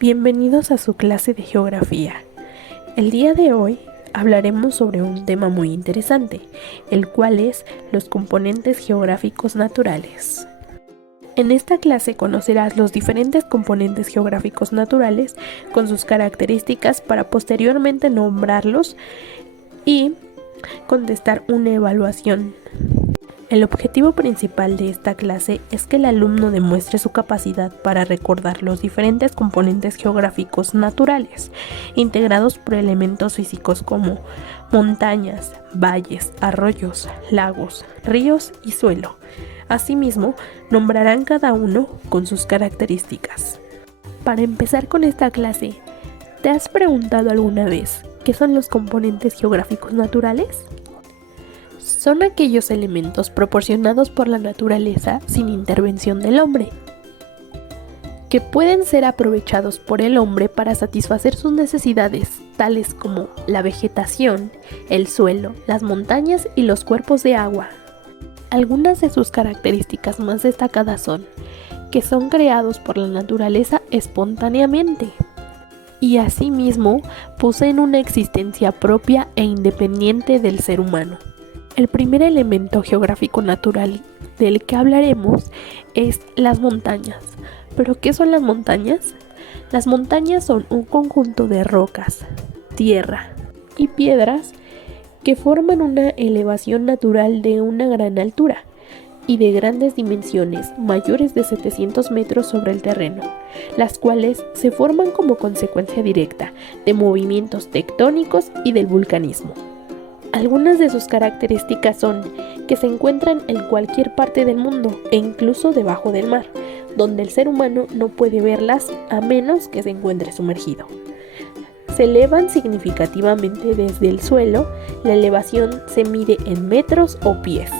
Bienvenidos a su clase de geografía. El día de hoy hablaremos sobre un tema muy interesante, el cual es los componentes geográficos naturales. En esta clase conocerás los diferentes componentes geográficos naturales con sus características para posteriormente nombrarlos y contestar una evaluación. El objetivo principal de esta clase es que el alumno demuestre su capacidad para recordar los diferentes componentes geográficos naturales, integrados por elementos físicos como montañas, valles, arroyos, lagos, ríos y suelo. Asimismo, nombrarán cada uno con sus características. Para empezar con esta clase, ¿te has preguntado alguna vez qué son los componentes geográficos naturales? Son aquellos elementos proporcionados por la naturaleza sin intervención del hombre, que pueden ser aprovechados por el hombre para satisfacer sus necesidades, tales como la vegetación, el suelo, las montañas y los cuerpos de agua. Algunas de sus características más destacadas son que son creados por la naturaleza espontáneamente y asimismo poseen una existencia propia e independiente del ser humano. El primer elemento geográfico natural del que hablaremos es las montañas. ¿Pero qué son las montañas? Las montañas son un conjunto de rocas, tierra y piedras que forman una elevación natural de una gran altura y de grandes dimensiones, mayores de 700 metros sobre el terreno, las cuales se forman como consecuencia directa de movimientos tectónicos y del vulcanismo. Algunas de sus características son que se encuentran en cualquier parte del mundo e incluso debajo del mar, donde el ser humano no puede verlas a menos que se encuentre sumergido. Se elevan significativamente desde el suelo, la elevación se mide en metros o pies,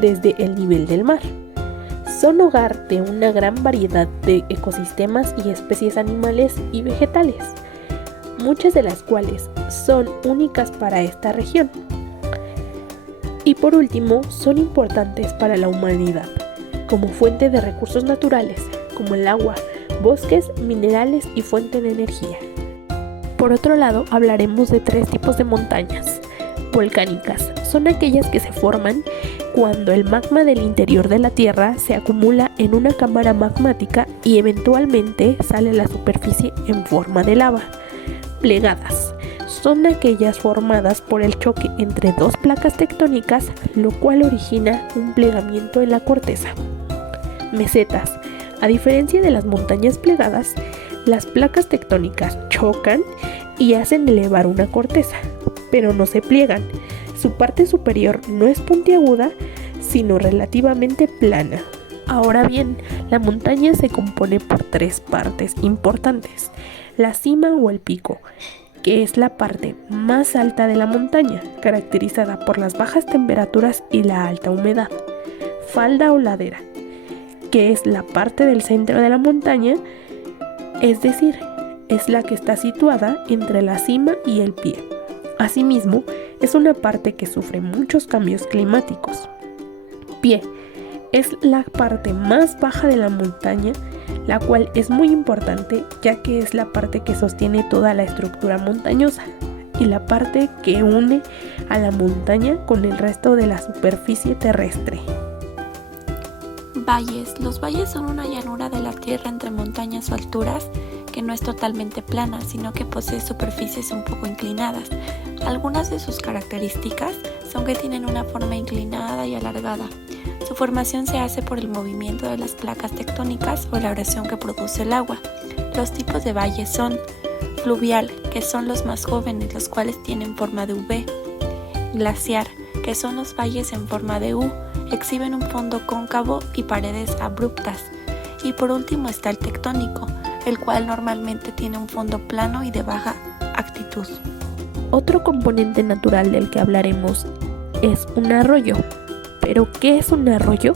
desde el nivel del mar. Son hogar de una gran variedad de ecosistemas y especies animales y vegetales, muchas de las cuales son únicas para esta región. Y por último, son importantes para la humanidad, como fuente de recursos naturales, como el agua, bosques, minerales y fuente de energía. Por otro lado, hablaremos de tres tipos de montañas. Volcánicas son aquellas que se forman cuando el magma del interior de la Tierra se acumula en una cámara magmática y eventualmente sale a la superficie en forma de lava. Plegadas son aquellas formadas por el choque entre dos placas tectónicas, lo cual origina un plegamiento en la corteza. Mesetas. A diferencia de las montañas plegadas, las placas tectónicas chocan y hacen elevar una corteza, pero no se pliegan. Su parte superior no es puntiaguda, sino relativamente plana. Ahora bien, la montaña se compone por tres partes importantes: la cima o el pico, que es la parte más alta de la montaña, caracterizada por las bajas temperaturas y la alta humedad. Falda o ladera, que es la parte del centro de la montaña, es decir, es la que está situada entre la cima y el pie. Asimismo, es una parte que sufre muchos cambios climáticos. Pie es la parte más baja de la montaña, la cual es muy importante ya que es la parte que sostiene toda la estructura montañosa y la parte que une a la montaña con el resto de la superficie terrestre. Valles. Los valles son una llanura de la tierra entre montañas o alturas que no es totalmente plana, sino que posee superficies un poco inclinadas. Algunas de sus características son que tienen una forma inclinada y alargada. Su formación se hace por el movimiento de las placas tectónicas o la erosión que produce el agua. Los tipos de valles son fluvial, que son los más jóvenes, los cuales tienen forma de V; glaciar, que son los valles en forma de U, exhiben un fondo cóncavo y paredes abruptas. Y por último está el tectónico, el cual normalmente tiene un fondo plano y de baja altitud. Otro componente natural del que hablaremos es un arroyo. ¿Pero qué es un arroyo?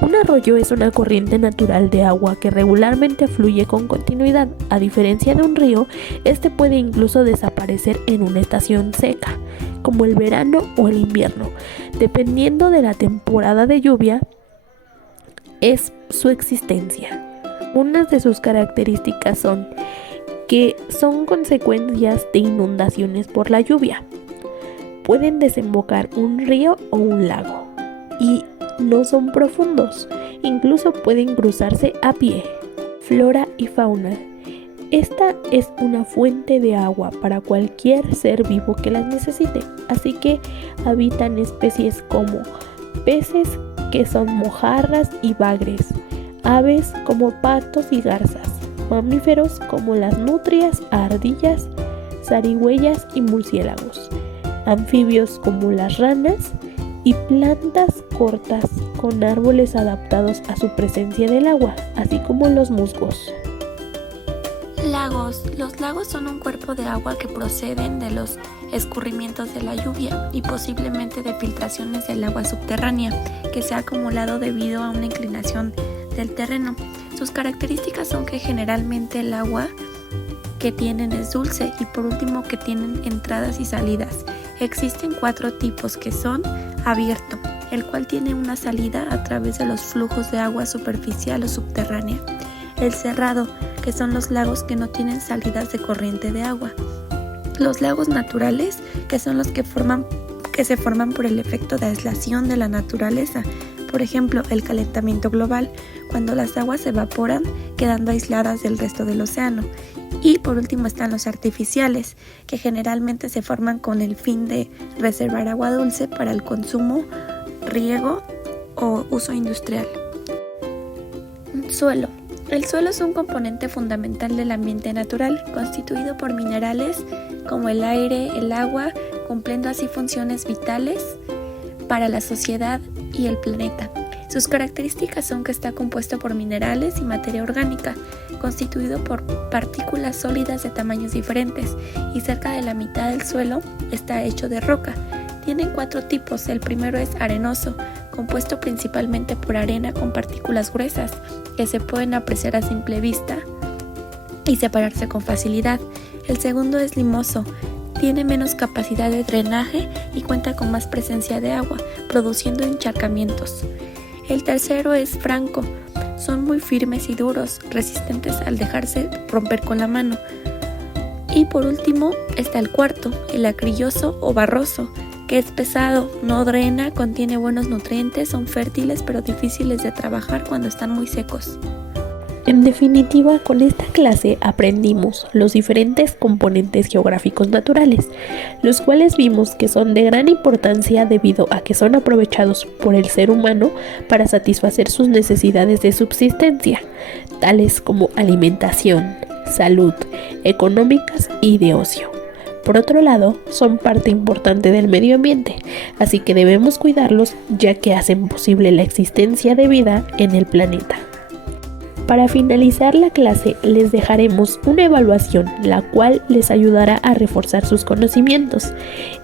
Un arroyo es una corriente natural de agua que regularmente fluye con continuidad. A diferencia de un río, este puede incluso desaparecer en una estación seca, como el verano o el invierno. Dependiendo de la temporada de lluvia, es su existencia. Unas de sus características son que son consecuencias de inundaciones por la lluvia. Pueden desembocar un río o un lago y no son profundos, incluso pueden cruzarse a pie. Flora y fauna. Esta es una fuente de agua para cualquier ser vivo que las necesite, así que habitan especies como peces, que son mojarras y bagres, aves como patos y garzas, mamíferos como las nutrias, ardillas, zarigüeyas y murciélagos, anfibios como las ranas y plantas cortas con árboles adaptados a su presencia del agua, así como los musgos. Lagos. Los lagos son un cuerpo de agua que proceden de los escurrimientos de la lluvia y posiblemente de filtraciones del agua subterránea que se ha acumulado debido a una inclinación del terreno. Sus características son que generalmente el agua que tienen es dulce y por último que tienen entradas y salidas. Existen 4 tipos que son abierto, el cual tiene una salida a través de los flujos de agua superficial o subterránea. El cerrado, que son los lagos que no tienen salidas de corriente de agua. Los lagos naturales, que son los que se forman por el efecto de aislación de la naturaleza. Por ejemplo, el calentamiento global, cuando las aguas se evaporan, quedando aisladas del resto del océano. Y por último están los artificiales, que generalmente se forman con el fin de reservar agua dulce para el consumo, riego o uso industrial. Suelo. El suelo es un componente fundamental del ambiente natural, constituido por minerales como el aire, el agua, cumpliendo así funciones vitales para la sociedad y el planeta. Sus características son que está compuesto por minerales y materia orgánica, constituido por partículas sólidas de tamaños diferentes, y cerca de la mitad del suelo está hecho de roca. Tienen 4 tipos. El primero es arenoso, compuesto principalmente por arena con partículas gruesas que se pueden apreciar a simple vista y separarse con facilidad. El segundo es limoso, tiene menos capacidad de drenaje y cuenta con más presencia de agua, produciendo encharcamientos. El tercero es franco, son muy firmes y duros, resistentes al dejarse romper con la mano. Y por último está el cuarto, el arcilloso o barroso, que es pesado, no drena, contiene buenos nutrientes, son fértiles pero difíciles de trabajar cuando están muy secos. En definitiva, con esta clase aprendimos los diferentes componentes geográficos naturales, los cuales vimos que son de gran importancia debido a que son aprovechados por el ser humano para satisfacer sus necesidades de subsistencia, tales como alimentación, salud, económicas y de ocio. Por otro lado, son parte importante del medio ambiente, así que debemos cuidarlos ya que hacen posible la existencia de vida en el planeta. Para finalizar la clase les dejaremos una evaluación, la cual les ayudará a reforzar sus conocimientos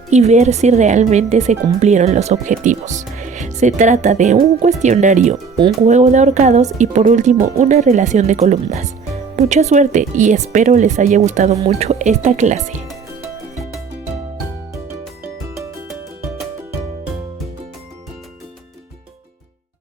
y ver si realmente se cumplieron los objetivos. Se trata de un cuestionario, un juego de ahorcados y por último una relación de columnas. Mucha suerte y espero les haya gustado mucho esta clase.